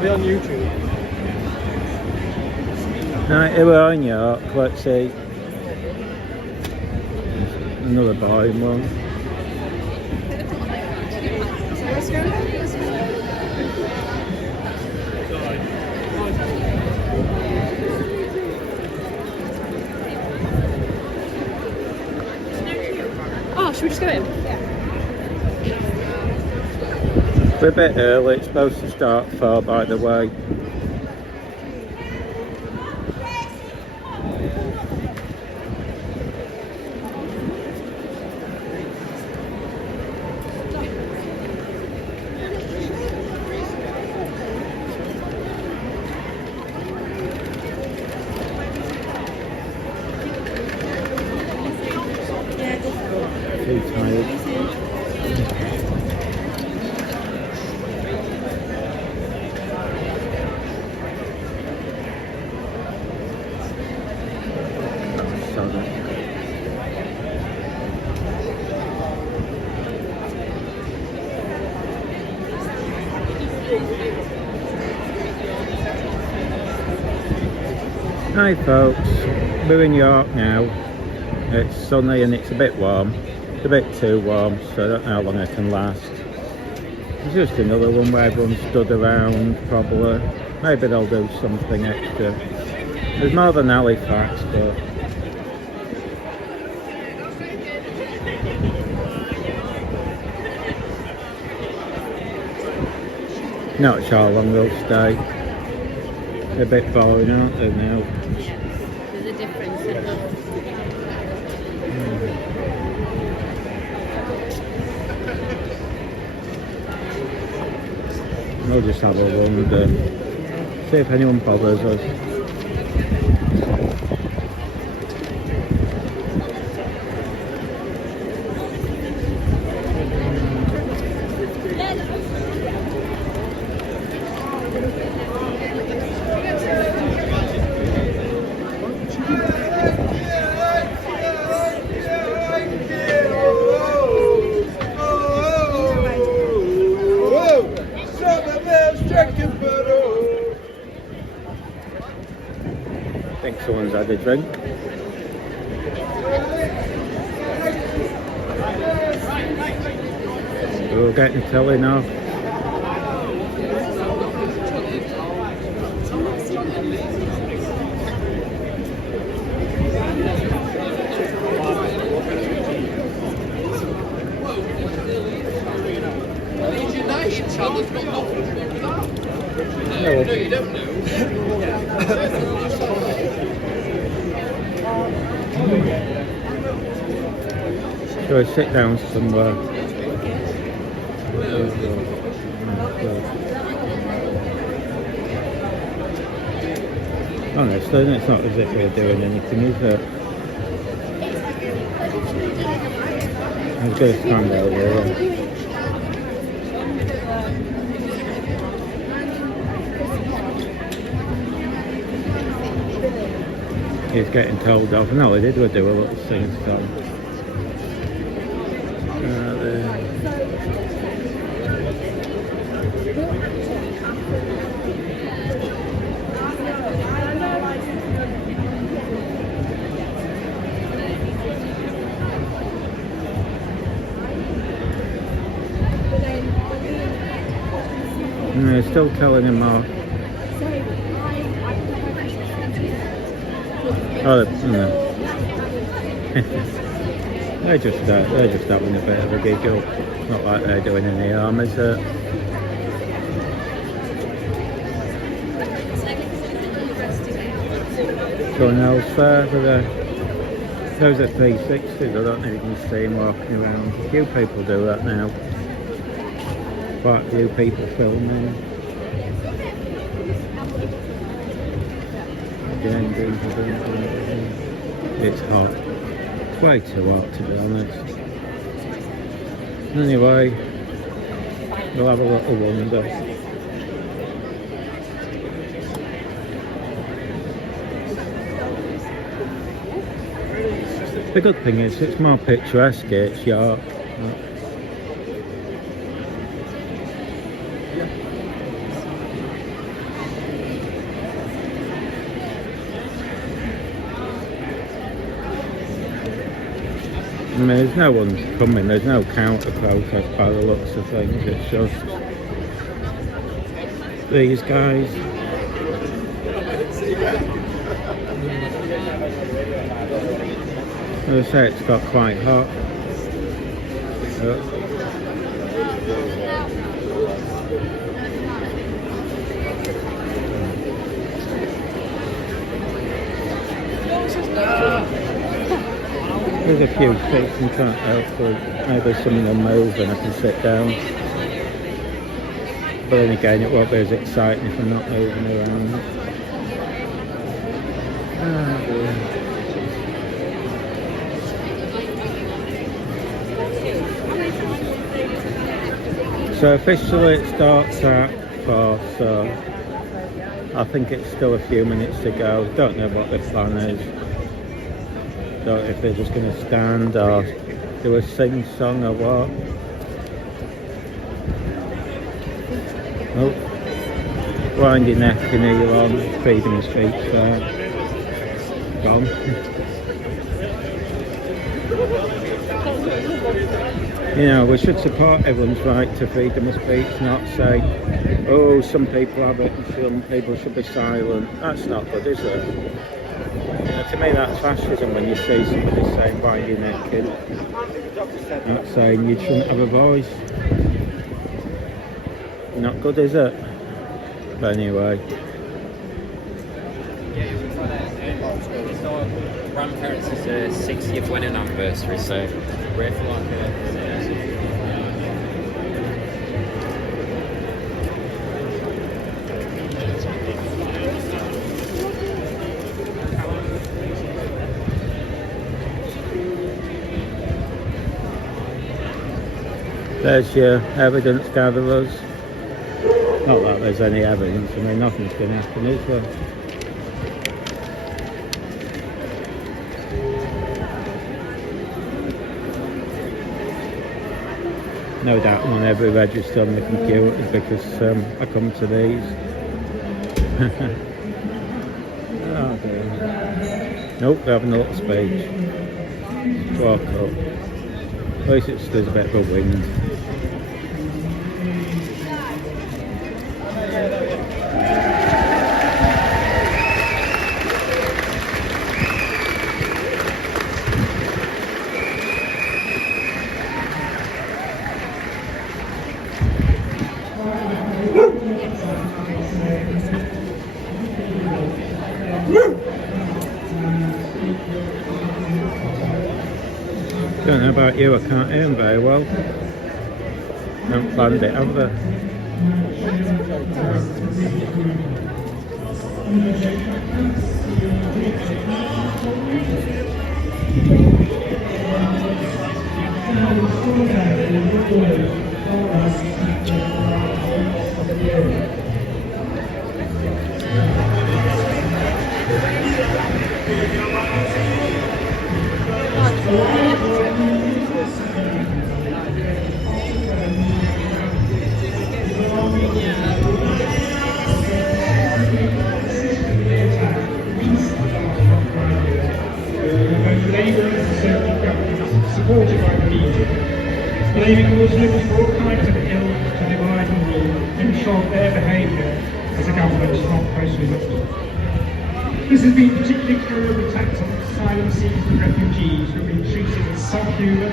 to be on YouTube. Right, here we are in York. Let's see. Another boring one. Oh, should we just go in? We're a bit early, it's supposed to start 4 by the way. Too tired. Hi folks, we're in York now. It's sunny and it's a bit warm. It's a bit too warm, so I don't know how long it can last. It's just another one where everyone's stood around, probably. Maybe they'll do something extra. There's more than Halifax, but... not sure how long they'll stay. They're a bit boring, aren't they now? There's a difference in them. We'll just have a wander, see if anyone bothers us. I think someone's had a drink. We're getting the telly now. No, you don't know. Shall I sit down somewhere? Honestly, it's not as if we're doing anything, is it? I was going to stand over there. He's getting told off. No, he did do a little sing song. They're still telling him off. Oh, no. they're just having a bit of a giggle. Not like they're doing any harm, is it? Going elsewhere for those at 360s. I don't know if you can see them walking around. A few people do that now. Quite a few people filming. It's hot. It's way too hot, to be honest. Anyway, we'll have a little wander. The good thing is it's more picturesque. It's York. mean, there's no one coming, there's no counter protest by the looks of things, it's just these guys. As I say, it's got quite hot. There's a few seats and trying to hopefully maybe some of them move and I can sit down. But then again, it won't be as exciting if I'm not moving around. Oh dear. So officially it starts at 4, so I think it's still a few minutes to go. Don't know what the plan is. Don't know if they're just going to stand or do a sing song or what. Oh, wind your neck and here you're on freedom of speech there. Gone. You know, we should support everyone's right to freedom of speech, not say, oh, some people have it and some people should be silent. That's not good, is it? You know, to me that's fascism when you see somebody saying wind your neck in. Not saying you shouldn't have a voice. Not good, is it? But anyway. It's our grandparents' 60th wedding anniversary, so we're for like There's your evidence gatherers. Not that there's any evidence, I mean nothing's going to happen, is there? No doubt I'm on every register on the computer because I come to these. Oh dear. Nope, they're having a little speech. Walk up. At least there's a bit of a wind. Don't know about you, I can't hear them very well. Haven't planned it, have they? Supported by the media, blaming Muslims for all kinds of ills to divide and rule, in short their behaviour as a government is not post-religious. This has been particularly true of attacks on asylum seekers and refugees who have been treated as subhuman,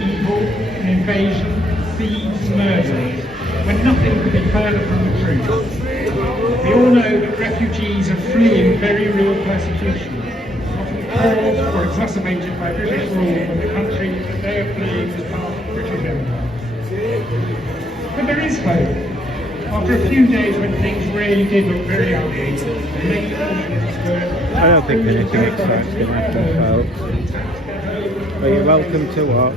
evil, an invasion, thieves and murderers, when nothing could be further from the truth. We all know that refugees are fleeing very real persecution, caused or exacerbated by British rule in the country that they are fleeing as part of the British Empire. But there is hope. After a few days when things really did look very ugly, many portions were... I don't think anything exciting's going to happen, folks. But you're welcome to watch.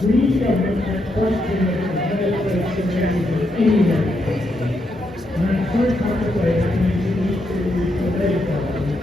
Greece government had questioned the anyway. And I'm sorry to say that we need to the Labour government.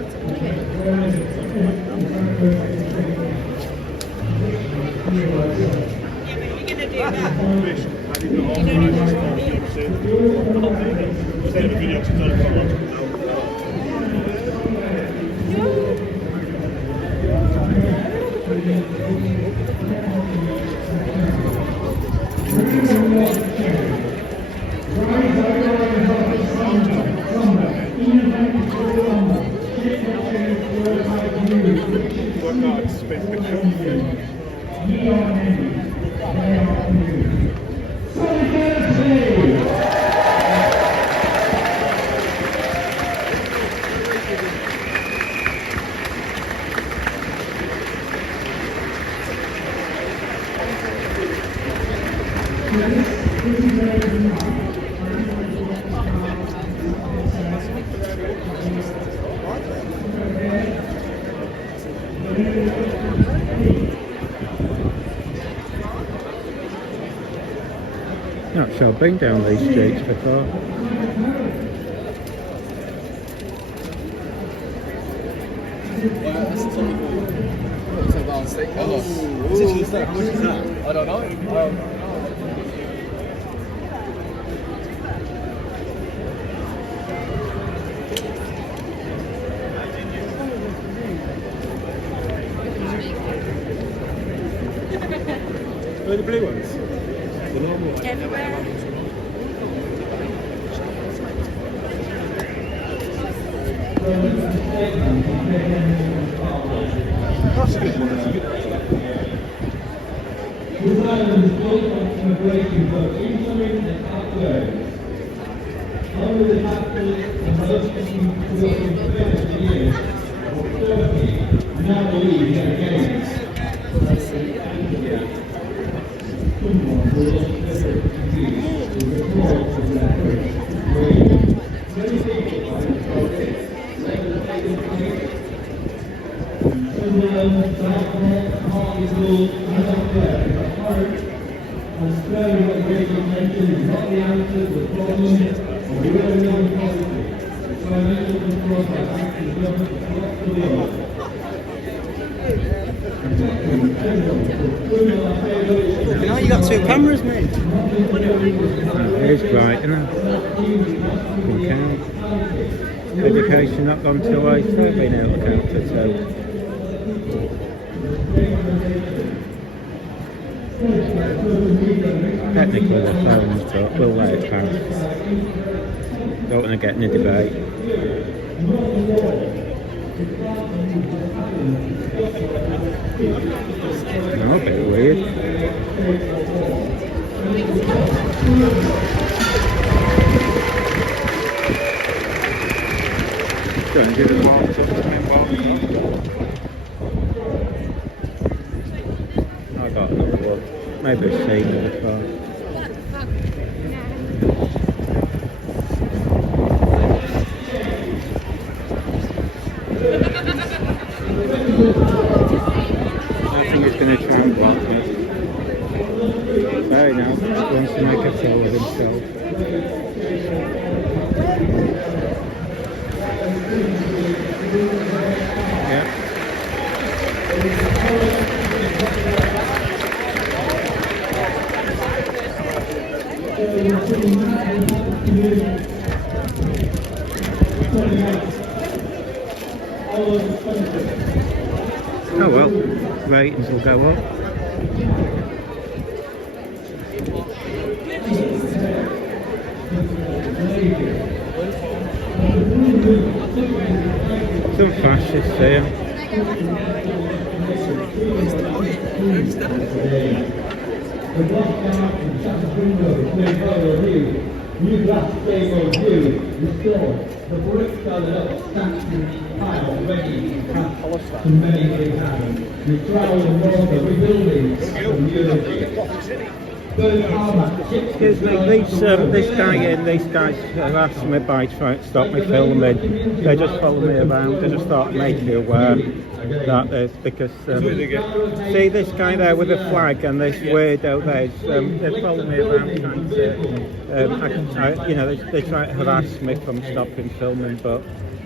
Not sure I've been down these streets before. I don't know. Where are the blue ones? The normal ones? Everywhere. That's a good one. That's a good one. This island is built on immigration both incoming and outgoing. Only the capital and most people who have been present for years, or 30, now believe they're against. Someone will look very confused with the reports of their first many people are involved. Sunderland, Dartmoor, Hartlepool, and up there, the heart and sparing what regulation is not the answer to the problem of real policy. Financial control by active government across the world. You know, you got two cameras, mate. It is bright, isn't it? You can count. Education not gone too waste, they've been able to count to two. Technically they're phones, but we'll let it pass. Don't want to get in a debate. No, a bit weird. Don't do the walk up, the main walk up. I got another look. Maybe it's seen it before. I think he's going to try and block me. Very nice. He wants to make a fool of himself. Yeah. Oh well, ratings will go up. Some fascists here. The block out and shut the windows, play photo view. New glass stable view restored. The brick colour statue pile ready to cast to many big hands. We travel in water, rebuilding from years. Excuse me, these guys have asked me by trying to stop me filming. They just follow me around. They just thought I'd make you aware that is because see this guy there with the flag and this weirdo there. They follow me around trying to, you know, they try to harass me from stopping filming, but.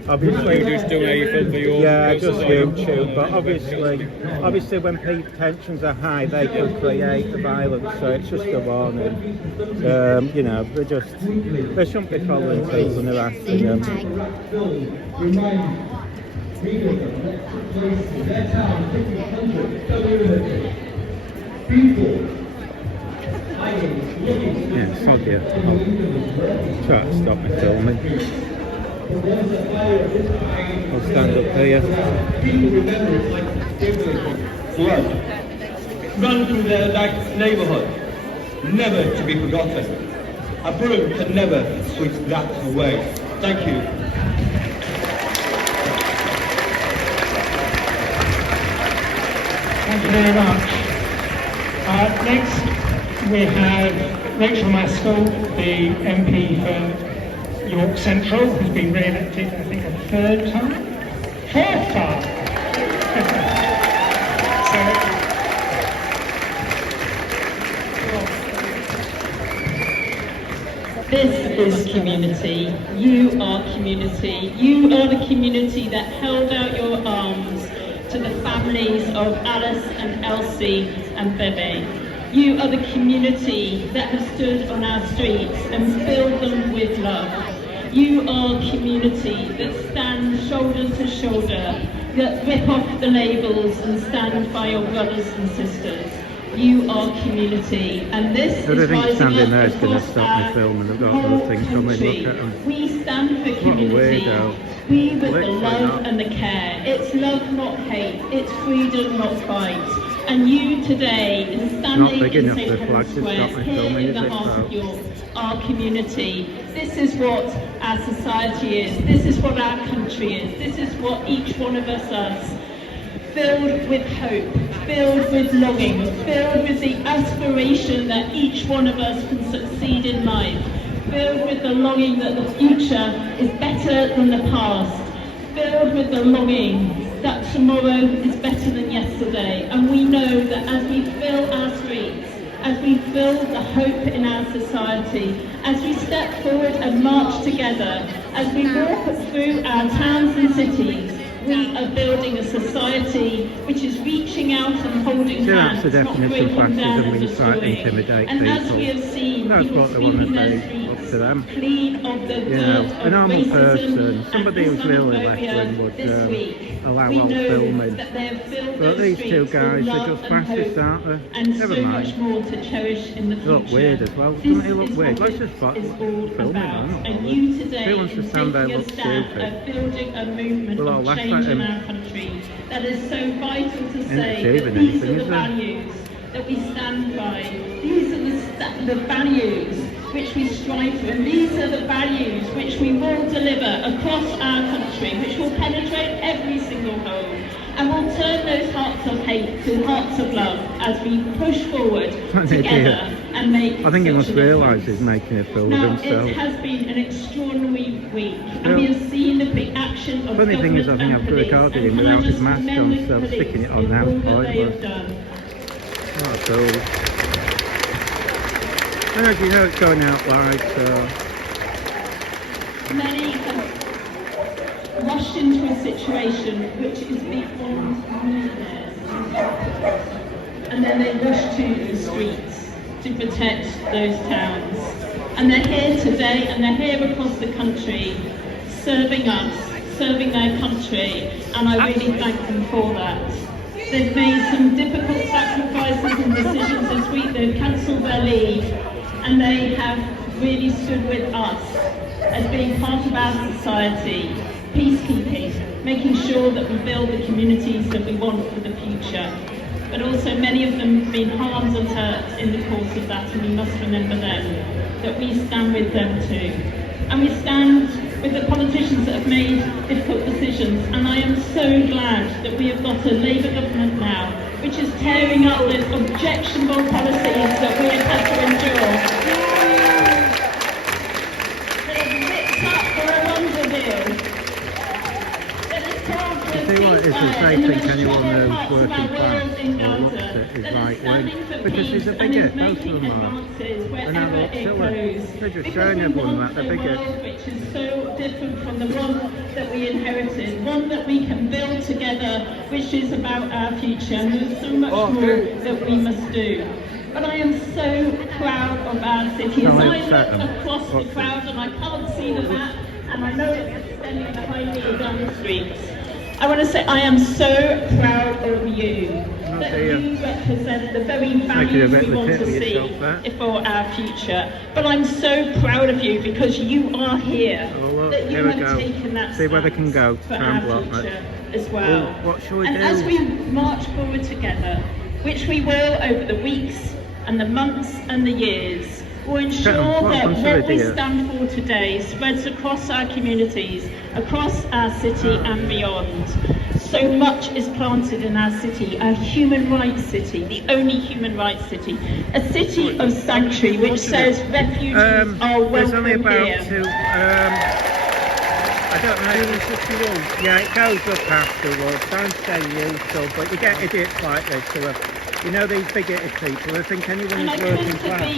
Obviously, just doing how you film for your just YouTube. But obviously, when people's tensions are high, they can create the violence. So it's just a warning. You know, they shouldn't be following people and harassing them. Yeah, sod you. I'll try to stop me filming. I'll stand up here. Run through their neighbourhood, never to be forgotten. A broom can never sweep that away. Thank you. Thank you very much. Next we have Rachel Maskell, the MP for York Central, who's been re-elected, I think, a third time? Fourth time! This is community. You are community. You are the community that held out your arms to the families of Alice and Elsie and Bebe. You are the community that has stood on our streets and filled them with love. You are community that stands shoulder to shoulder, that rip off the labels and stand by your brothers and sisters. You are community, and this is rising up across our whole country. We stand for community. We with the love and the care. It's love, not hate. It's freedom, not fight. And you today, in standing in St. Helens Square, here in the heart of York, our community. This is what our society is. This is what our country is. This is what each one of us is. Filled with hope, filled with longing, filled with the aspiration that each one of us can succeed in life, filled with the longing that the future is better than the past, filled with the longing that tomorrow is better than yesterday. And we know that as we fill our streets, as we fill the hope in our society, as we step forward and march together, as we walk through our towns and cities, we are building a society which is reaching out and holding hands, not breaking down and destroying. And as we have seen, people sweeping their streets clean of the dirt of racism somebody who's really left-wing would allow all filming. But these two guys, they're just fascists, aren't they? Never mind. They look weird as well. Doesn't he look weird? Let's just film him. And you today who wants to stand there and look stupid? Building a movement well, of change in our country that is so vital to say that these are the values that we stand by. These are the values which we strive for, and these are the values which we will deliver across our country, which will penetrate every single home, and will turn those hearts of hate to hearts of love as we push forward together and make. I think he must realise he's making a fool of himself. It has been an extraordinary week, and we have seen the big action of funny thing is, I think and I've recorded him without his mask on, so I'm sticking it on now. Pointless. Oh, cool. And as you know, it's going out live, so. Many have rushed into a situation which is beyond theirs, and then they rush to the streets to protect those towns. And they're here today, and they're here across the country, serving us, serving their country, and I really thank them for that. They've made some difficult sacrifices and decisions this week. They've cancelled their leave, and they have really stood with us as being part of our society, peacekeeping, making sure that we build the communities that we want for the future. But also many of them have been harmed and hurt in the course of that, and we must remember them, that we stand with them too. And we stand with the politicians that have made difficult decisions, and I am so glad that we have got a Labour government now, which is tearing up those objectionable policies that we have had to endure. That have ripped up for a London deal. That has called for a See what it is, ceasefire they in the think most anyone troubled who's parts of working our class world in or looks Gaza, at it is that right is standing wing, for because peace there's a and bigot, is most of making them are. advances And now wherever look, it so goes. they're just Because showing we everyone want that a they're bigots. world which is so different from the one that we inherited, one that we can build together, which is about our future. And there's so much more that we must do. But I am so proud of our city. As I look across the crowd, and I can't see the map, and I know it's extending behind me down the streets, I want to say I am so proud of you. That you represent the very values we want to see for our future. But I'm so proud of you because you are here. That you have taken that See where they can go. for our future as well. What shall we and do? as we march forward together, which we will over the weeks and the months and the years, will ensure that what we stand for today spreads across our communities, across our city and beyond. So much is planted in our city, a human rights city, the only human rights city, a city of sanctuary which says refugees are welcome here. I don't know. Yeah, it goes up afterwards. Don't stay useful, but you get idiots like this who are, you know, these bigoted people who think anyone who's working class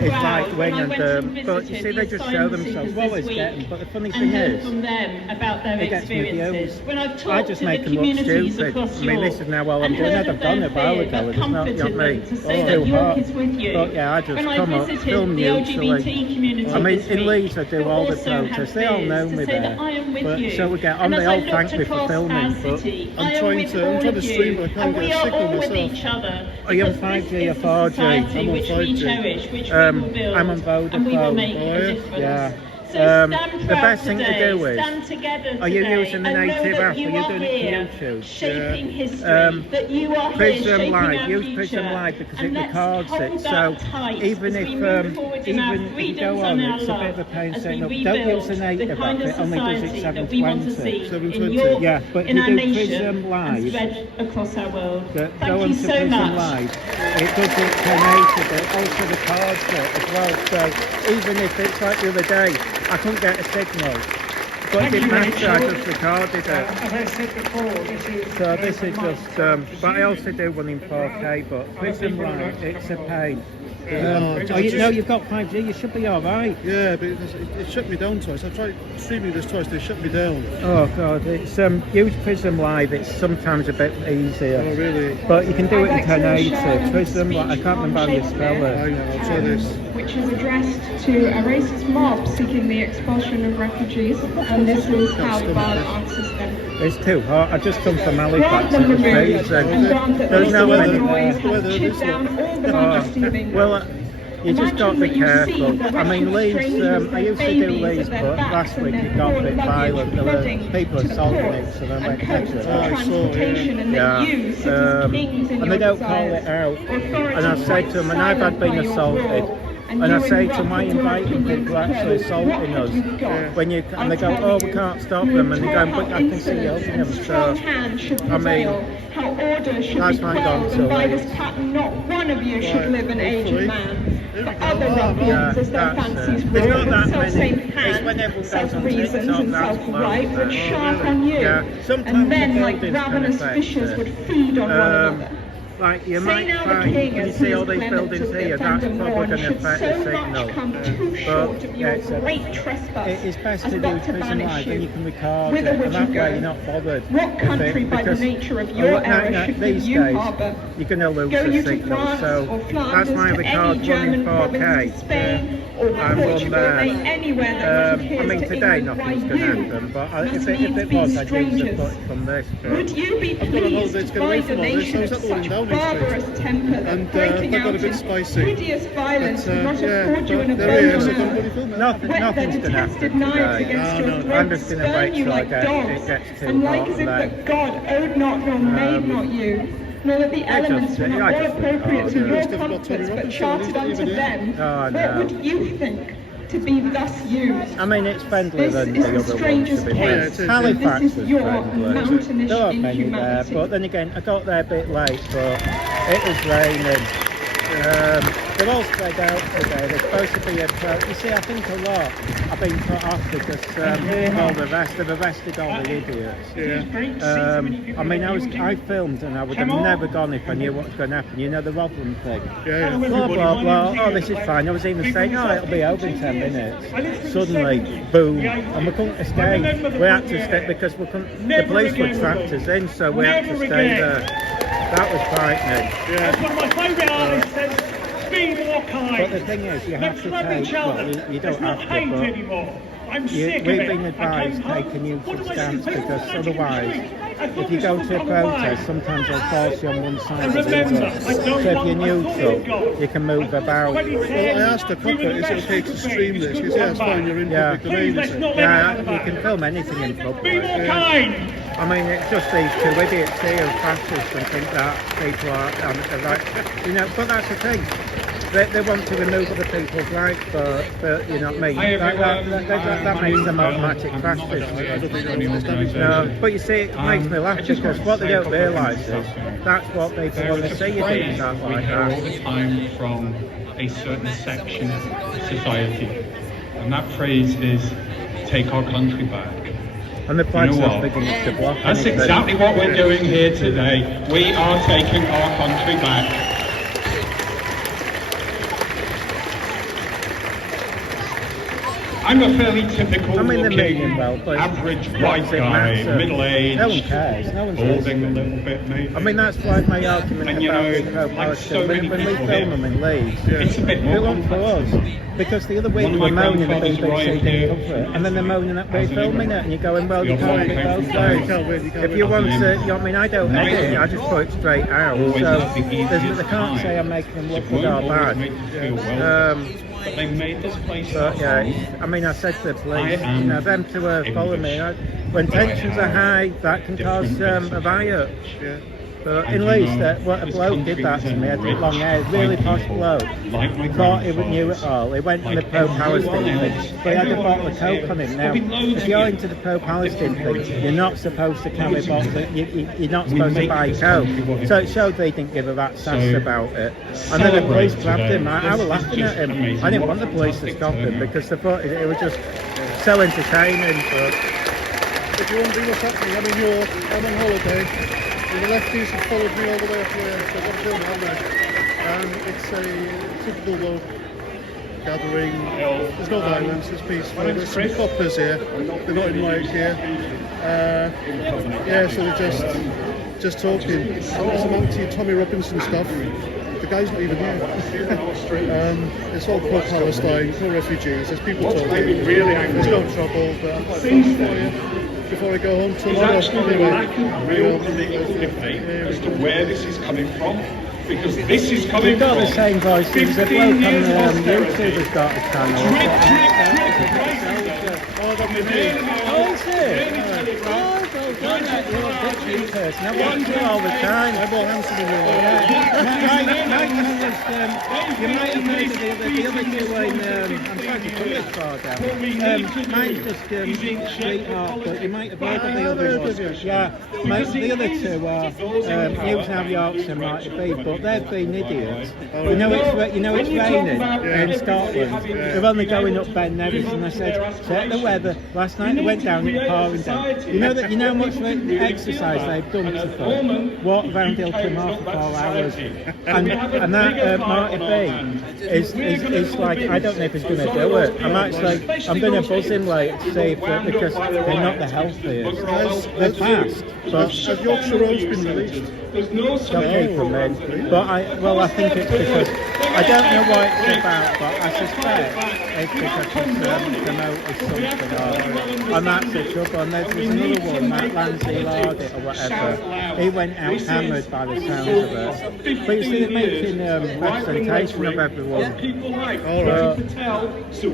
is right wing, and but you see, they just show themselves. Well, it's getting. But the funny thing is, from them about their experiences. When I've talked I just to make the them look communities stupid. across I mean, this is now while I'm doing it. I've done it a while ago. It's not me. to say that Too York hot. is with you. But yeah, I just when come I up, visited film the mutually. LGBT community I mean, this in week, Leeds I do who all the also had protests. They all fears know to me say that I there. am with But you. so we get on. And They as I all looked thank me for across filming. our But city, I'm I am trying with to- I'm all trying of to stream, you, but I can't and get we a are signal all with myself. each other. Are you on because 5G this or is the 4G? society I'm on which we 5G. cherish, which we will build, I'm on Vodafone. and we will make Oh, a yeah? difference. Yeah. So stand proud the best thing to today, do is, stand together are you today, using the and know native that app or you are you are doing it here for YouTube? shaping history, that you are here Prism shaping Live, our use future. Prism Live because And it let's records hold it. that So tight even as if we move forward in our even if you freedoms go on, and our it's a bit of a love, pain as setting we up. rebuild Don't use the the native kind app. of It only does it society that we want to see 720. in York, Yeah, but in you our do nation, Prism and Live. spread across our world. Go Thank on you to so Prism much. Live. It does it 1080, but it also records it as well. So even if it's like the other day, I couldn't get a signal. But it didn't matter, I just recorded it. As I said before, this is So this is just, but I also do one in 4K, but Prism Live, it's a pain. Oh, you know, you've got 5G, you should be alright. Yeah, but it shut me down twice. I tried streaming this twice, they shut me down. Oh god, it's use Prism Live, it's sometimes a bit easier. Oh really? But you can do it in 1080. Prism, I can't remember how you spell I it. know, I'll try this. Which is addressed to a racist mob seeking the expulsion of refugees, and this is how the Bar answers them. It's too hot. I just come from Grant Halifax, them it was removed, freezing. and grant that There's these no boys weather. have chewed down all the majesty of England. Well, you just got to be Imagine that you see careful. the I mean, wretched Leeds, strangers I used to with do babies Leeds, at their but backs last and week their it got a poor bit luggage violent. There were flooding people to the assaulting ports it, so then and went coaches to for it. transportation, and that you sit as kings in and your they don't call it desires. out. Authority And I say to them, and I've had been silent by your assaulted. rule, And I you say in to them, why are you rough inviting opinion people actually declares, assaulting "What us? have you got?" When you, and they go, tell oh, we you, can't stop you them. And they go, tell but how I can see you insolence helping them. and strong So, hand should I mean, prevail, how order should that's be my quelled, gone and by to this pattern not one of you should Right, live an aged hopefully. man. Here For we go. other ruffians, as their that's fancies it. grow, There's not with that self-same many. It's when hand, everyone goes on self-reasons TikTok, and that's self-right loads would there. sharp really? on you. Yeah, sometimes And then, the like buildings can ravenous affect fishes, it. would feed on one another. Like you Say might now the find, king, when you as see he all is these clement buildings of the here, that's offending probably mourn, going to should affect the so much signal. come too short of your it's a- great trespass It's best as to but do to Prism banish Live, then you can record Whither it, would and you that way go? you're not bothered. What country, by the because nature of your error, should give these you days, harbour? you're going to lose Go the you to signal, France so or that's Flanders, why I to record any one German in province, 4K. to Spain or I'm Portugal, there. nay, anywhere that I adheres mean, to today England, why nothing's going to you happen, but must if needs it be was, I'd use the strangers. foot from this. Would you be got a pleased holiday to to get away find a from all this, nation so of it's not such all in Downing Street. barbarous temper that And breaking that got out a bit in spicy. hideous violence would not yeah, afford you an but there he is, abode so on don't earth? really film it. Nothing's Whet their going to happen detested knives today. against No, your no, throat, I'm just gonna spurn wait you till like it dogs, gets too and like hot as if and that God owed not nor made not you, nor that the elements were not all appropriate to your They've got Tony comforts, but Robbins, charted he's not unto even in. them. Oh, What no. would you think? to be thus used. I mean, it's friendlier This than is the the other ones, strangest to be fair. case. Halifax This is was your friendly. mountainish There aren't many there, inhumanity. but then again, I got there a bit late, but it was raining. They're all spread out today. There's supposed to be a crowd. You see, I think a lot have been put off because all the rest have arrested all the idiots. I mean, I filmed and I would have never gone if I knew what was going to happen. You know the Rotherham thing. Blah blah blah. Oh, this is fine. I was even saying, oh, it'll be over in 10 minutes. Suddenly, boom, and we couldn't escape. We had to stay because we couldn't. The police would trapped us in, so we had to stay there. That was frightening. That's one of my favourite artists says, be more kind. But the thing is, you have to take, well, you don't have to, hate but anymore. I'm we've been advised take a neutral stance because otherwise, if you go to a protest, sometimes they'll force you on one side or the other. So if you're neutral, you can move about. Well, I asked the copper, is it okay to stream this? He said, yeah, it's fine, you're in public domain. Yeah, you can film anything in public. Be more kind. I mean, it's just these two idiots here, fascists, and think that people are right. You know, but that's the thing. They want to remove other people's rights, but you know what I mean? That makes them automatic fascists. No, but you see, it makes me laugh because what they don't realise is that's what people want to see you do stuff like that. all the time from a certain section of society, and that phrase is "take our country back." And the flags You know are what? big enough to block. That's anything. exactly what we're doing here today. We are taking our country back. I'm a fairly typical looking, average white guy, middle-aged, no one cares. No one's balding a listening. little bit maybe. I mean, that's like my argument And, you about know, pro-Palestine. like so many When we people film here, them in Leeds, it's a bit more they want for us. Because the other week One of we're my moaning that grandfathers BBC right didn't here cover it, and then they're moaning that we're filming it, and you're going, well, you Your can't mum do came both from ways. Wales. If you want to, you know, I mean, I don't edit, I just put it straight out. Always So at the easiest they can't say I'm making them look It good won't or always bad. make you feel welcome. But they made this place But yeah, I mean, I said to the police, you know, them to follow me. When tensions are high, that can cause a riot. But in Leeds, what a bloke did that to me, had long hair, really posh bloke, thought he knew it all. He went in the pro-Palestine thing, but he had a bottle of Coke on him. Now, if you're into the pro-Palestine thing, you're not supposed to carry bottles, you're not supposed to buy Coke. So it showed they didn't give a rat's ass about it. And then the police grabbed him. I was laughing at him. I didn't want the police to stop him because they thought it was just so entertaining. But if you wonder what's happening, I mean, I'm on holiday. And the lefties have followed me all the way up here, so I've got to film it, haven't I? And it's a typical woke gathering. There's no violence, it's peaceful. There's some coppers here, they're not in riot here. Yeah, so they're just talking. There's some anti-Tommy Robinson stuff. The guy's not even here. It's all pro-Palestine, pro-refugees. There's people talking. There's no trouble, but I'm quite thankful for you. Before I go home tomorrow. There's actually a lack of real political debate as to where this is coming from, because this is coming we've got from the same voice. There's a bloke on YouTube has got a channel. Oh, is it? You're a big person. I watch you all the time. I'm all handsome in your you might have heard of the other two I'm trying to put this far down. Mine's just street art, but you might have heard of the other ones. Yeah, the other two are News Now Yorkshire might have been, but they've been idiots. You know it's raining in Scotland. They're only going up Ben Nevis, and I said, check the weather. Last night they went down, it was pouring down. You know how much exercise they've done to them? Walk around Ilclimore for 4 hours. And that Marty B is like, I don't know if he's going to do it. I'm going to buzz him later to see if because they're not the healthiest. They're fast. But has Yorkshire Road's been released? Don't keep them in. But I think it's because I don't know what it's about, but I suspect it's because it's promoted something and that's the trouble. And there's another one, Matt Lansley Lardit or whatever. He went out hammered by the sounds of it. But you see, they're making representation of everyone. You see,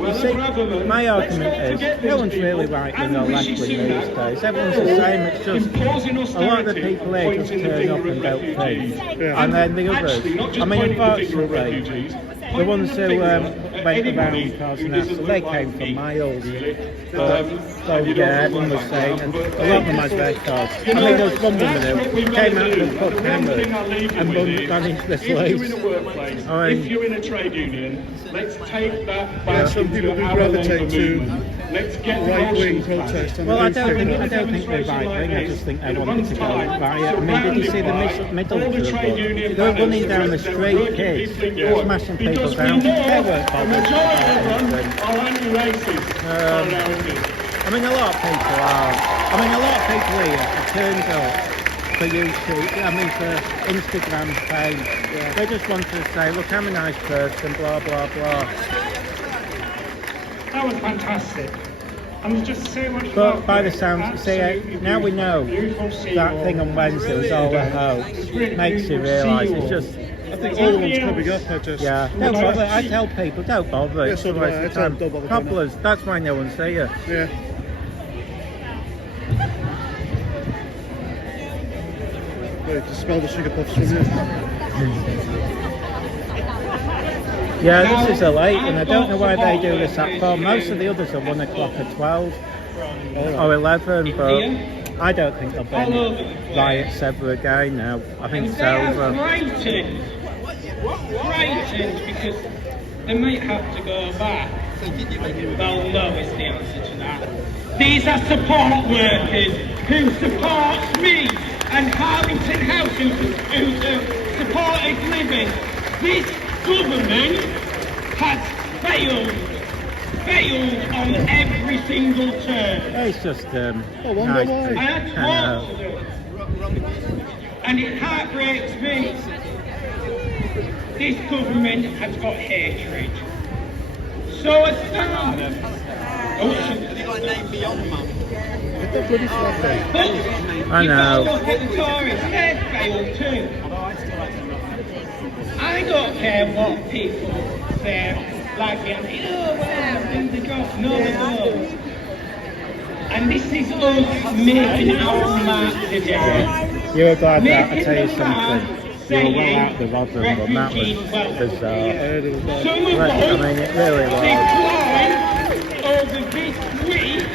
my argument is no one's really right-wing or left-wing these days. Everyone's the same. It's just a lot of the people here just turn up and don't think. And then the others, I mean, unfortunately, the ones who went around causing hassle, they came from miles. So yeah, everyone was saying, and a lot of them had red cards. I mean, there was one woman who came out of the pub hammered and ran into the police. If you're in a trade union, let's take that back Some people into do our gravitate local to movement. Let's get right-wing emotions back. protest. Well, I don't think they're right-wing. I just think they wanted to go riot. I mean, did you see the middle of the book? They were running down the street, kids, smashing people down. They weren't bothered. I mean, a lot of people are. I mean, a lot of people here have turned up for YouTube, I mean for Instagram fame. Yeah. They just want to say, look, I'm a nice person, blah, blah, blah. That was fantastic. And there's just so much. But by the sounds, see, now we know that thing on Wednesday was all a hoax. Makes you realise it's just. I think all the ones coming up are just. Yeah, don't bother. I tell people, don't bother. Yeah, so do I. I tell them, don't bother. Cobblers, that's why no one's here. Yeah. You can smell the sugar puffs from here. Yeah, this is a late one. I don't know why they do this at 4. Most of the others are 1 o'clock or 12 or 11, but I don't think there'll be any riots ever again now. I think it's over. Frightened because they might have to go back. Well, no is the answer to that. These are support workers who support me and Harlington House who supported living. This government has failed on every single turn. It's just nice. And it heartbreaks me. This government has got hatred. So a stand. Have you got a name beyond mum? I know. Look at the Tories, they've failed too. I don't care what people say, like the do the job. No, they don't. And this is us making our mark today. You were glad that, I tell you something. You were well out the Rotherham, but that was bizarre. I mean, it really was. Over this week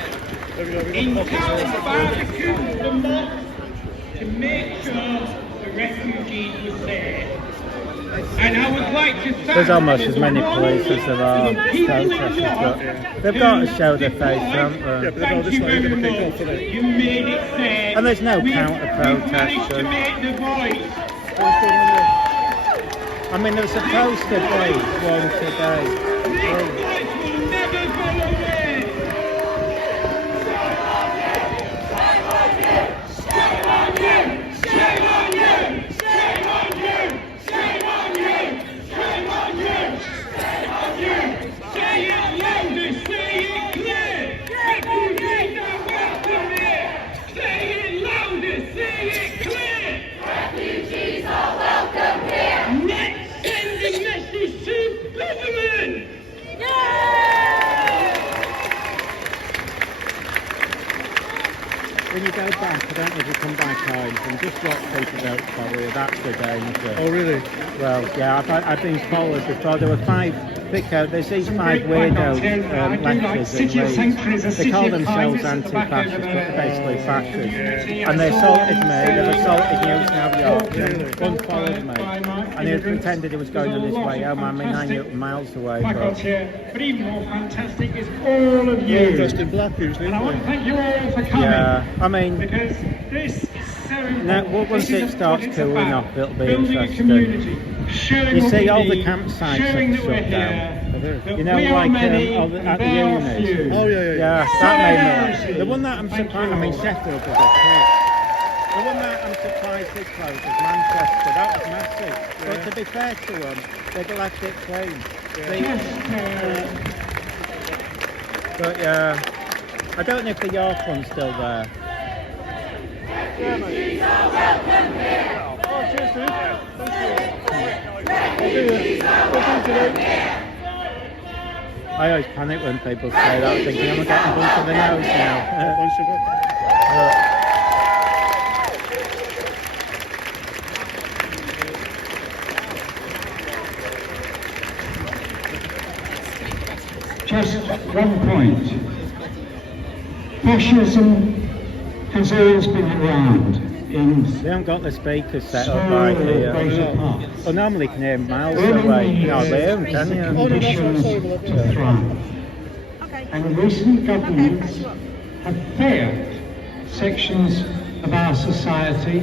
in town barbecue the mosque to make sure the refugees were safe. And I would like to thank there's almost as many police as there are protesters, but they've got to show their face, haven't they? Yeah, but they're all this way, they're going to kick off for you made it safe. And there's no counter-protesters. I mean, there was supposed to be one today. When you go back, I don't know if you come back home, and just watch people don't follow you, that's the danger. Oh, really? Well, yeah, I've been followed before. There were 5, there's these 5 weirdo lectures in Leeds. They call themselves anti-fascists, but they're basically fascists. And they assaulted me, they've assaulted Newton of York, one followed me. And he pretended he was going on his way home. I mean, 9 miles away. But even more fantastic is all of you. Dressed in black usually. And I want to thank you all for coming. Yeah, I mean, because this ceremony, now, once it starts cooling off, it'll be interesting. You see, all the campsites are shut down. You know, like at the unis. Oh, yeah. Yeah, that made me. The one that I'm surprised, I mean, Sheffield was a hit. The one that I'm surprised this close was Manchester. That was massive. Yeah. But to be fair to them, they'd left it clean. But yeah, I don't know if the York one's still there. Refugees are welcome here. Oh, cheers, dude. Thank you. Refugees are welcome here. I always panic when people say that, thinking I'm getting bumped in the nose now. just one point. Fascism has always been around in They haven't got the speakers set so up right here. greater parts. Well, normally you can hear miles away. No, they haven't, can you? Conditions to thrive. And recent governments have failed sections of our society.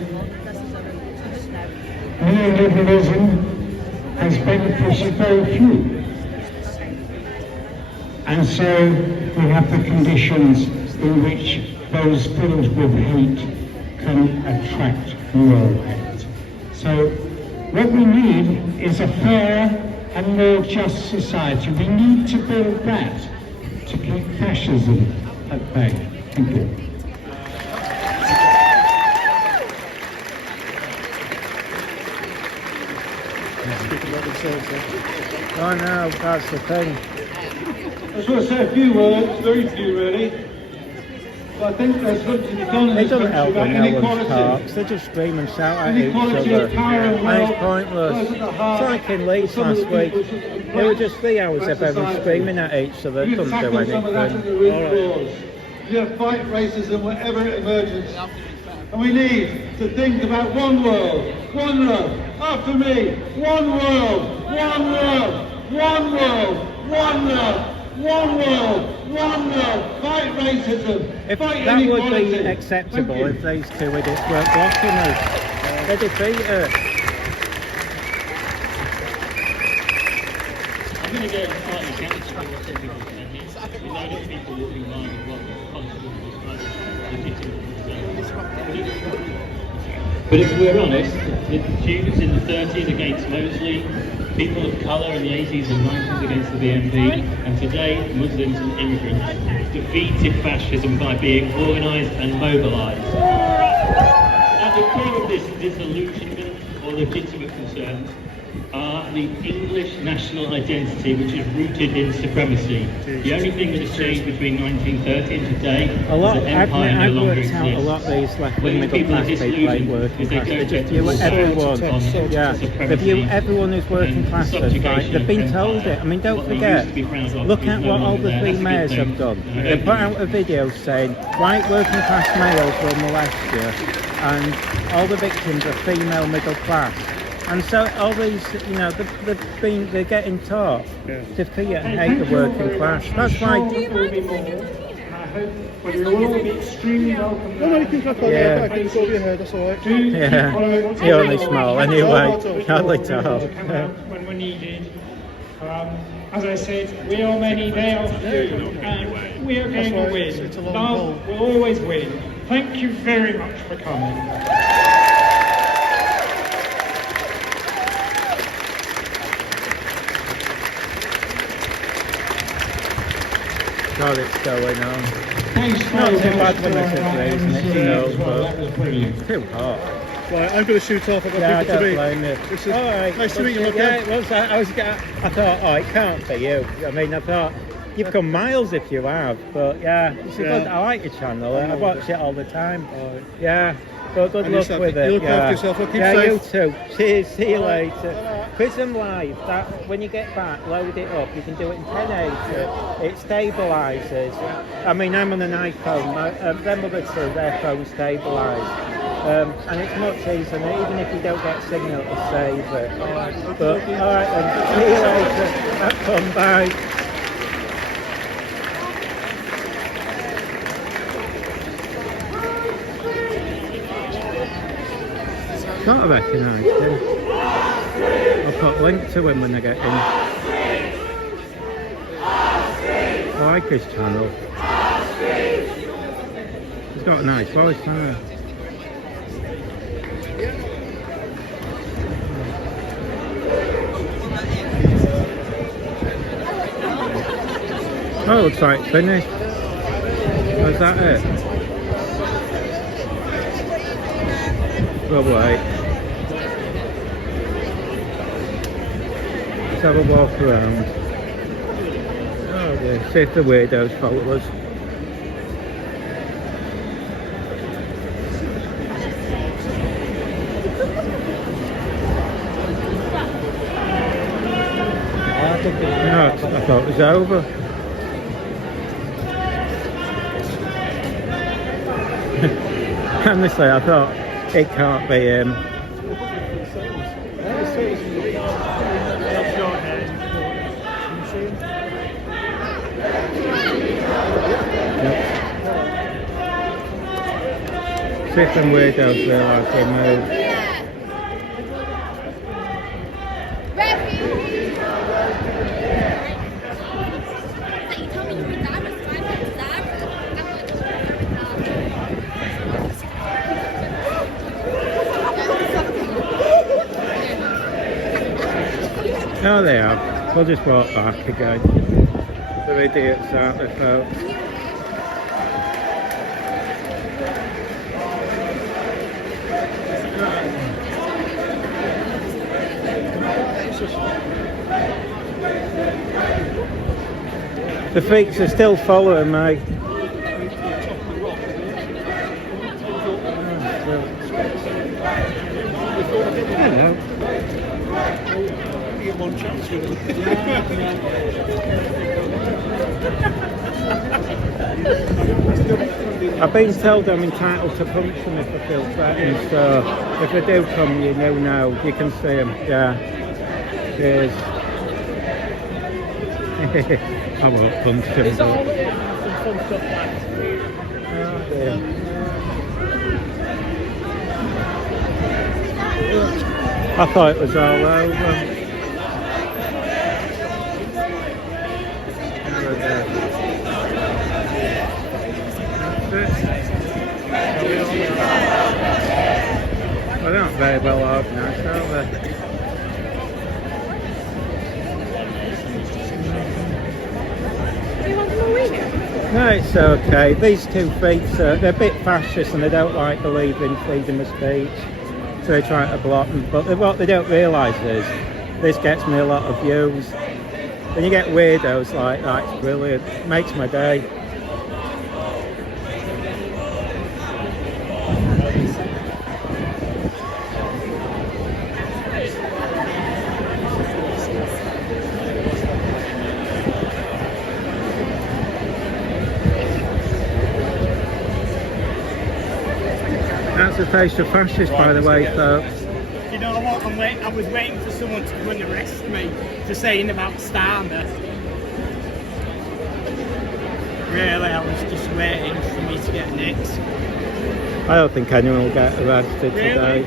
Neoliberalism has benefited very few. And so we have the conditions in which those filled with hate can attract moral hate. So what we need is a fair and more just society. We need to build that to keep fascism at bay. Thank you. Oh no, that's the thing. I just want to say a few words, very few really. But I think there's looked to be done in It this doesn't country help when about no one inequality. talks. They just scream and shout at each Inequality other. of power and And wealth it's pointless. lies at the It's heart like in Leeds of some of last the week. people's There were just 3 hours black of everyone society. screaming at each other. It We doesn't do tackle some of that in the anything. root cause. We have fight racism wherever it emerges. And we need to think about one world, one love. After me, one world, one love, one world, one love, one world, one love. Fight racism. If fight that would inequality. be acceptable Thank you. if these two idiots weren't blocking us. They defeat it. I'm going to go slightly against what people said here. We know that people walking around and what constable was legitimate. But if we're honest, the Jews in the 30s against Mosley, people of colour in the 80s and 90s against the BNP, and today Muslims and immigrants defeated fascism by being organised and mobilised. At the core of this disillusionment or legitimate concerns are the English national identity, which is rooted in supremacy. The only thing that has changed between 1930 and today A lot, is that empire no I've longer worked out a exists. lot of these left-wing When middle people are class people ain't disillusioned working because they class. They don't just get view everyone, on yeah, they supremacy view everyone who's working and class as like, subjugation they've been of told empire. it. I mean, don't What they forget, used to be proud of look is at no what all longer the there. three That's a good mayors thing. have done. And I They don't put think out a video saying, white working class males will molest you, and all the victims are female middle class. And so all these, you know, they're getting taught to fear and hate the working class. That's why. But you will all be extremely welcome. No, you can crack on. Yeah. I can go over your head, that's alright. Yeah, you're only small anyway. Hardly tall. Come out when we're needed. As I said, we are many, they are few, and we are going to win. It's a long haul. Love will always win. Thank you very much for coming. God, it's going on. Thanks Not too very much bad when this is for raising it, you know, that was but brilliant. it's too hot. Right, I'm going to shoot off. I've got Yeah, I people to don't meet. blame you. This is Alright, nice to meet you, yeah, okay? it was. I thought, oh, it can't be you. I mean, I thought, you've come miles if you have, but yeah, it's a good, I like your channel. I watch it all the time. Yeah, but good And luck yourself, with it. you look yeah. after yourself, look, keep yeah, safe. you too. Cheers, see you Alright. later. Prism Live, that when you get back, load it up. You can do it in 1080. It stabilises. I mean, I'm on an iPhone. Them other two, their phone stabilised. And it's much easier, and even if you don't get signal, it'll save it. But alright then, see you later. Have fun, bye. Can't have recognised him. I'll put a link to him when I get in. I like his channel. He's got a nice voice, hasn't he? Oh, looks like it's finished. Was that it? Well, wait. Let's have a walk around. Oh dear, see if the weirdos follow us. No, I thought it was over. Honestly, I thought it can't be him. See if them weirdos realise they moved. Oh, they have. We'll just walk back again. They're idiots, aren't they, folks? The freaks are still following me. Hello. I've been told I'm entitled to punch them if I feel threatened, so if they do come, you know now, you can see them. Yeah. Cheers. I won't punch them. It's all some fun stuff I thought it was all over. They're not very well organised, are they? No, it's okay. These two freaks, they're a bit fascist and they don't like believing freedom of speech. So they try to block them. But what they don't realise is, this gets me a lot of views. When you get weirdos like that, it's brilliant. It makes my day. That's the face of fascist, by the way, folks. You know what? I was waiting for someone to come and arrest me for saying about Starmer. Really, I was just waiting for me to get nicked. I don't think anyone will get arrested Really? today.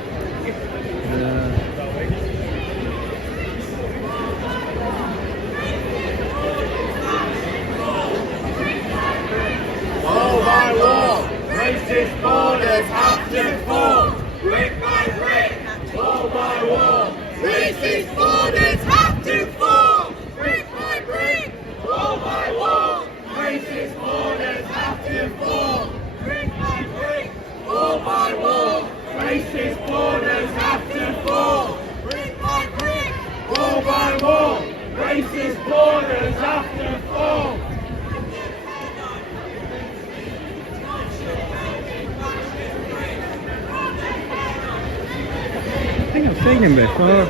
Racist borders have to fall, brick by brick, wall by wall. Racist borders have to fall, brick by brick, wall by wall. Racist borders have to fall, brick by brick, wall by wall. Racist borders have to fall, brick by brick, wall by wall. Racist borders have to fall. I think I've seen him before.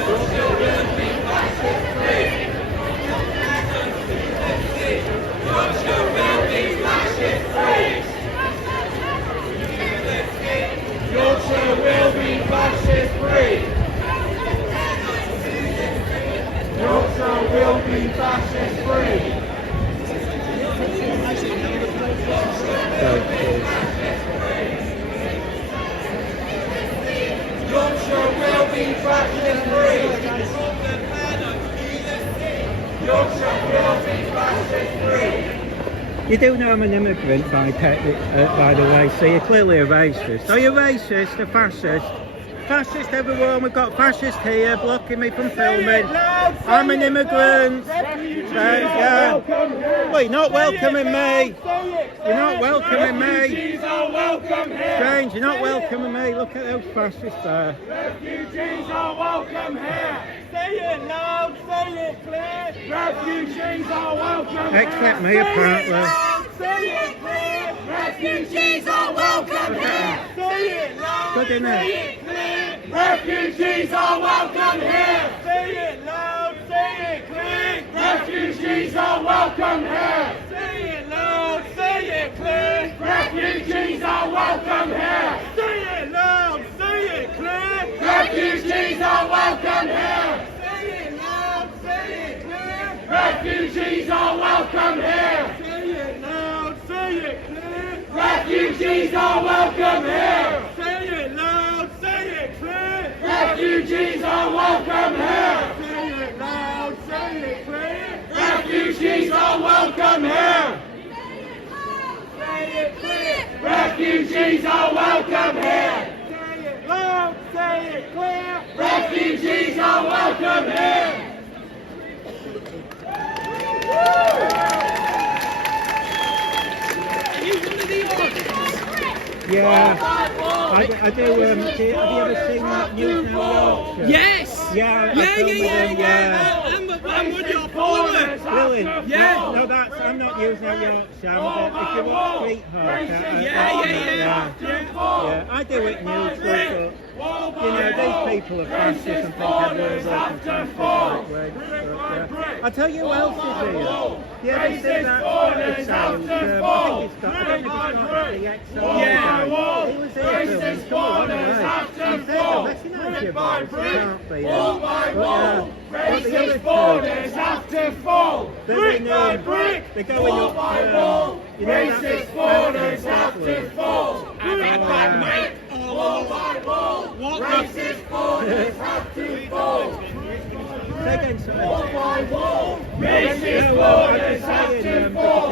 Yorkshire will be fascist free. Yorkshire will be fascist free. Yorkshire will be fascist free. Yorkshire will be fascist free. Yorkshire will be fascist free. You do know I'm an immigrant by the way, so you're clearly a racist. Are you racist, a fascist? Fascist everyone, we've got fascists here blocking me from filming. I'm an immigrant. Yeah. Well, you're not welcoming me. You're not welcoming me. Strange, you're not welcoming me. Look at those fascists there. Refugees are welcome here. Say it loud, say it clear. Refugees are welcome here. Except me, apparently. Say it clear. Refugees are welcome here. Say it loud. Good, isn't it? Say it clear. Refugees are welcome here. Say it loud. Say it clear. Refugees are welcome here. Refugees are welcome here. Say it loud, say it clear. Refugees are welcome here. Say it loud, say it clear. Refugees are welcome here. Say it loud, say it clear. Refugees are welcome here. Say it loud, say it clear. Refugees are welcome here. Say it loud, say it clear. Refugees are welcome here. Say it clear. Refugees are welcome here. Say it loud, say it clear. Refugees are welcome here. Are you one of the audience? Yeah, I do. Have you ever seen that News Now Yorkshire? Yes! Yeah, I'm one of your followers! Brilliant. Yeah. No, I'm not News Now Yorkshire. If you want Sweetheart, yeah, I do it neutral, but you know, these people are fascists and think everyone's working fascist like way. I'll tell you who else is here. Yeah, they say that episode. I think it's got, I don't know if it's got the XO. Yeah, he was here filming. Come on, he said, I recognise your voice. It can't be. But the other borders have to fall. Brick by brick, they're going wall up. by wall. You know, Racist borders have to fall. Brick by brick, wall by wall. Racist borders have to fall. Wall by wall. Racist borders have to fall.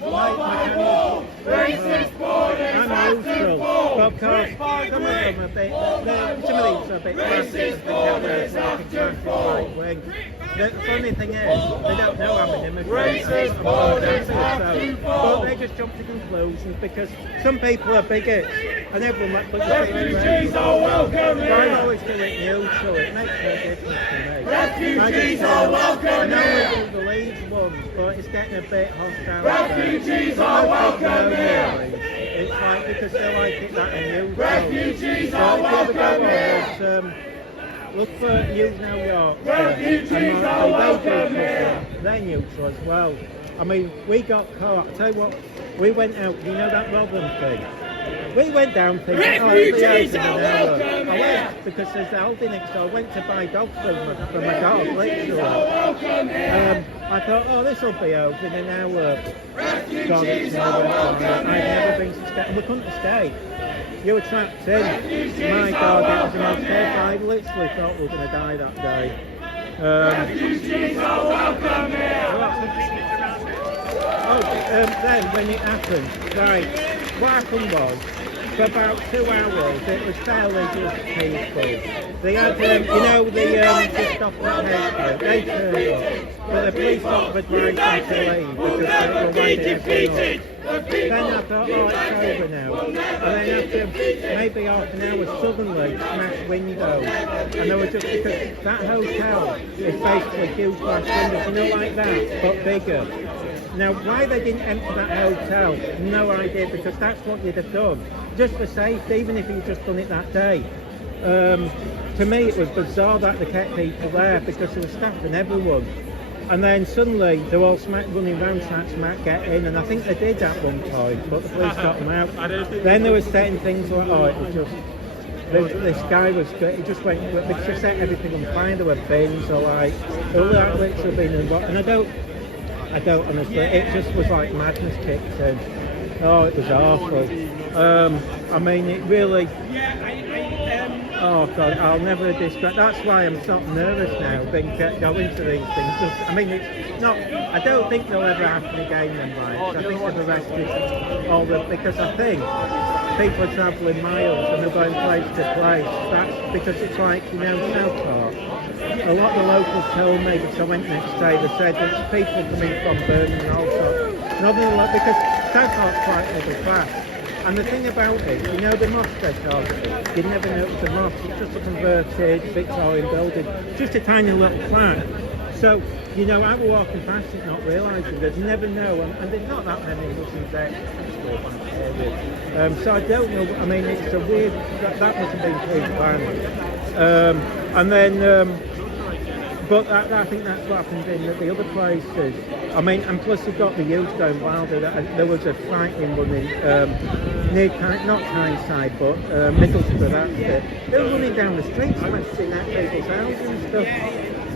Wall by wall. Racist borders have to fall. Of course, some of them are a bit, some of these are a bit Racist borders have to fall. The funny thing is, they don't know I'm an immigrant. But they just jump to conclusions because some people are bigots and everyone but refugees are welcome here. I always do it neutral, it makes no difference to me. Refugees are welcome here. I know we do the Leeds ones, but it's getting a bit hostile. Refugees are welcome here. It's like because they like it that in neutral. Refugees are welcome here. Look for News Now York. Refugees are welcome here. They're neutral as well. I mean, we got caught. I tell you what, we went out. You know that Robin thing? We went down thinking, Refugees are welcome I here. went because there's the Aldi next door. I went to buy dog food for my dog, literally. Welcome here. I thought, oh, this will be open in an hour. Refugees are welcome I'd never here. been to escape. We couldn't escape. You were trapped in. My God, it was the most terrible. I literally thought we were going to die that day. Refugees are welcome here. Then when it happened, right, what happened was, for about 2 hours, it was fairly just peaceful. They had, you know, the stop at Hayscote, they turned up, but the police sort of advised them to leave because they were winding everything up. Then I thought, oh, it's over now. And then after maybe half an hour, suddenly smashed windows. And they were just, because that hotel is basically huge glass windows, you know, like that, but bigger. Now, why they didn't empty that hotel, no idea, because that's what you'd have done. Just for safety, even if you'd just done it that day. To me, it was bizarre that they kept people there because there was staff and everyone. And then suddenly they were all running around trying to get in, and I think they did at one point, but the police got them out. Then they were saying things like, oh, it was just, this guy was good, he just went, they just set everything on fire, there were bins, or like, all that literally been involved, and I don't honestly, it just was like madness kicked in. Oh, it was awful. I mean, it really, oh God, I'll never describe. That's why I'm sort of nervous now, going to these things. Just, I mean, it's not. I don't think they'll ever happen again in life. I think they've arrested all the because I think people are travelling miles and they're going place to place. That's because it's like, you know, Southport. A lot of the locals told me, because I went next day, they said it's people coming from Birmingham and all sorts. Because Southport's quite middle class. And the thing about it, you know the mosque they call it, you never know it's a mosque, it's just a converted Victorian building, just a tiny little flat. So, you know, I was walking past it not realising, there's never know, and there's not that many Muslims there. So I don't know, I mean, it's a weird, that must have been pretty banned. And then, but I think that's what happened in the other places. I mean, and plus you've got the youth going wild. There was a fighting running near, not Tyneside, but Middlesbrough, that's it. They were running down the streets, smashing at people's houses and stuff.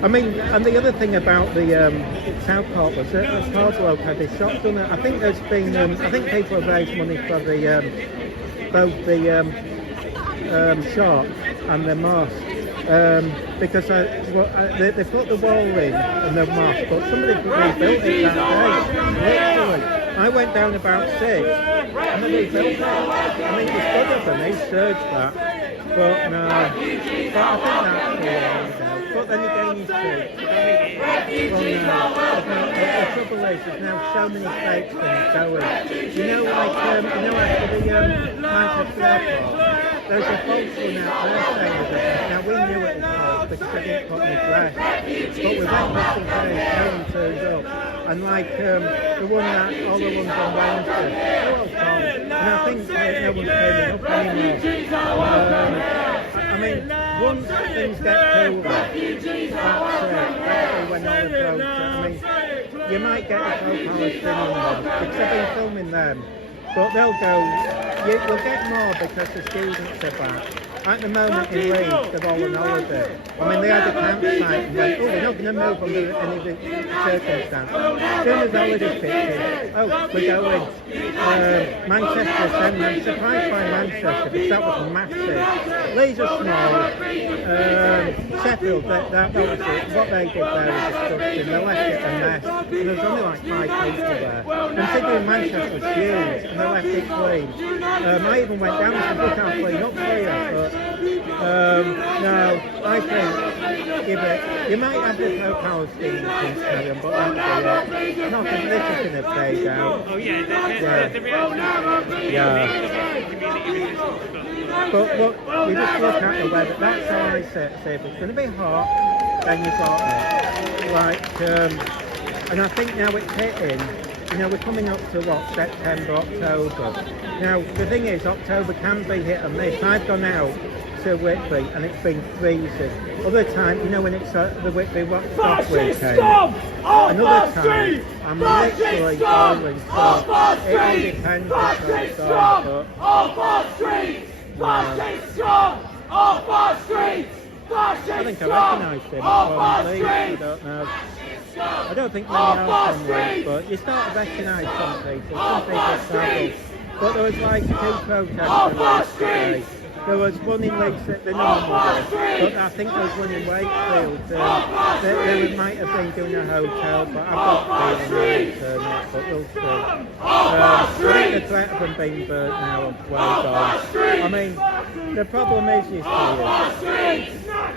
I mean, and the other thing about the Southport was that the car bloke had his shop done. I think there's been, I think people have raised money for the both the shop and the mosque. Because they put the wall in and the mosque, but somebody rebuilt it that day. Literally, I went down about 6 and they rebuilt it. I mean, it's good of them, they surged that. But no, but I think that's but then again, you see, well, no, the trouble is, there's now so many fake things going. You know, like, after the Manchester Airport, there's a false one out there saying that, now we knew it was because they didn't put any dress, but we went missing days, no one turned up. And like the one that, all the ones on Wednesday, they're all gone. And I think no one's turning up anymore. I mean, once things get cooler, that's it. Especially when all the roads, I mean, you might get a pro-Palestinian one, because I've been filming them, but they'll go, you'll get more because the students are back. At the moment in Leeds, they're all on holiday. I mean, they had a campsite and went, oh, we're not going to move under any circumstance. As soon as holiday pitches, oh, we're going. Manchester, I'm surprised by Manchester because that was massive. Leeds are small. Sheffield, that was it. What they did there was disgusting. They left it a mess. And there was only like 5 people there. Considering Manchester was huge and they left it clean. I even went down and said, we can't clean up here. But, no, I think give it. You might have the Palestinian things carry on, but that'll be it. Nothing. This is going to fade out. Oh yeah, the But look, you just look at the weather. That's how I say if it's going to be hot, then you've got it. Like, and I think now it's hitting. You know, we're coming up to what, September, October. Now, the thing is, October can be hit and miss. I've gone out to Whitby and it's been freezing. Other time, you know, when it's the Whitby stop weekend. Another time, I'm literally falling. So it all depends on the storm. Off our streets! Fascist strong! Off our streets! I think I recognise him from Leeds, I don't know. I don't think many are from Leeds, but you start to recognise some people travel. But there was like 2 protests today. There was one in Leeds that the normal one, but I think there was one in Wakefield. They might have been doing a hotel, but I've got a feeling they'll turn up, but we'll see. I think the threat of them being burnt now is way gone. I mean, the problem is, you see,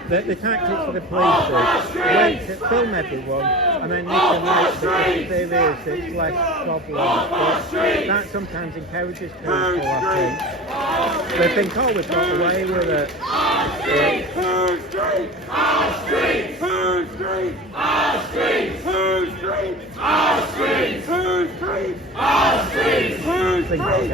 that the tactics of the police is wait to film everyone and then nick them out because if there is, it's less problems. But that sometimes encourages people, I think. They think, oh, we've got away with it. Whose street? Our street! Whose street? Our street! Whose street? Our street! Whose street? Our street! Whose street?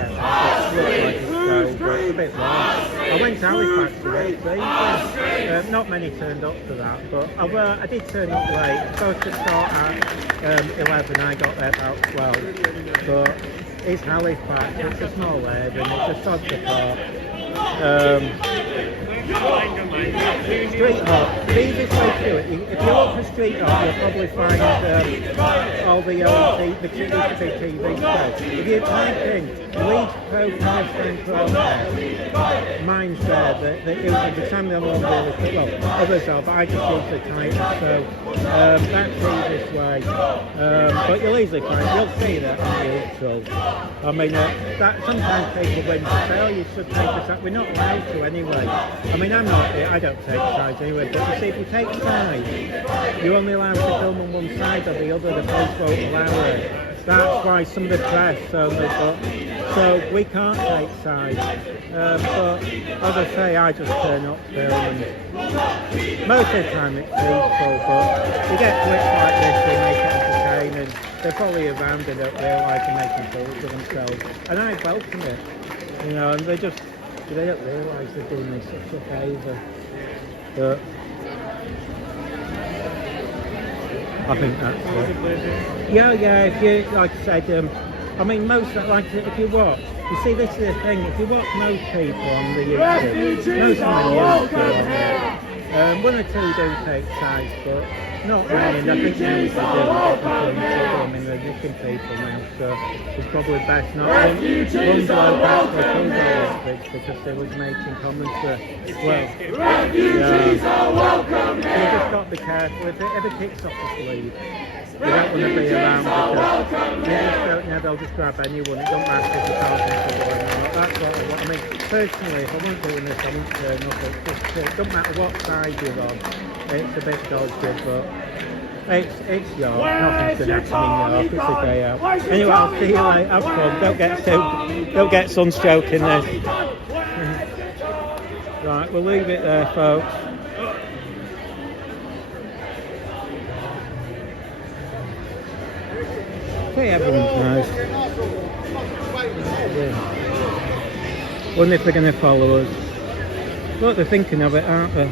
Whose street? A bit warm. I went to Halifax today, not many turned up for that, but I did turn up late. I was supposed to start at 11, I got there about 12. But it's Halifax, it's a small area and it's a soft apart. Street hop, the easiest way to do it, if you look for street hop, you'll probably find all the TV shows. If you type in Leeds pro-Palestine protest, mine's there, the time they're on really quick, well, others are, but I just use the title, so that's the easiest way. But you'll easily find, you'll see that on YouTube. I mean, that sometimes people win to say, oh, you should take a side. We're not allowed to anyway. I mean, I don't take sides anyway, but you see, if you take sides, you're only allowed to film on one side or the other, the police won't allow it. That's why some of the press only, so we can't take sides. But as I say, I just turn up film and most of the time it's peaceful, but you get clips like this, they make it entertaining. They're probably around and don't realise they're making fools of themselves. And I welcome it, you know, and they don't realise they're doing me such a favour. But I think that's it. Yeah, if you, like I said, I mean, most, like, if you watch, you see, this is the thing, if you watch most people on the YouTube, most of them are one or two do take sides, but not many, and I think many do I mean, they're different people now, so it's probably best not to run below back because they was making comments that, well, Refugees are welcome you just got to be careful, if it ever kicks off the sleeve, you don't want to be around because you just don't know, they'll just grab anyone, it don't matter if you can't do it. That's what I want. I mean, personally, if I wasn't doing this, I wouldn't turn up. It doesn't matter what side you're on, it's a bit dodgy, but it's York, nothing's going to happen in York, it's a day out. Anyway, I'll see you later, have fun, don't get sunstroke in this. Right, we'll leave it there, folks. Okay, everyone's nice. Yeah. Wonder if they're going to follow us. Look, they're thinking of it, aren't they?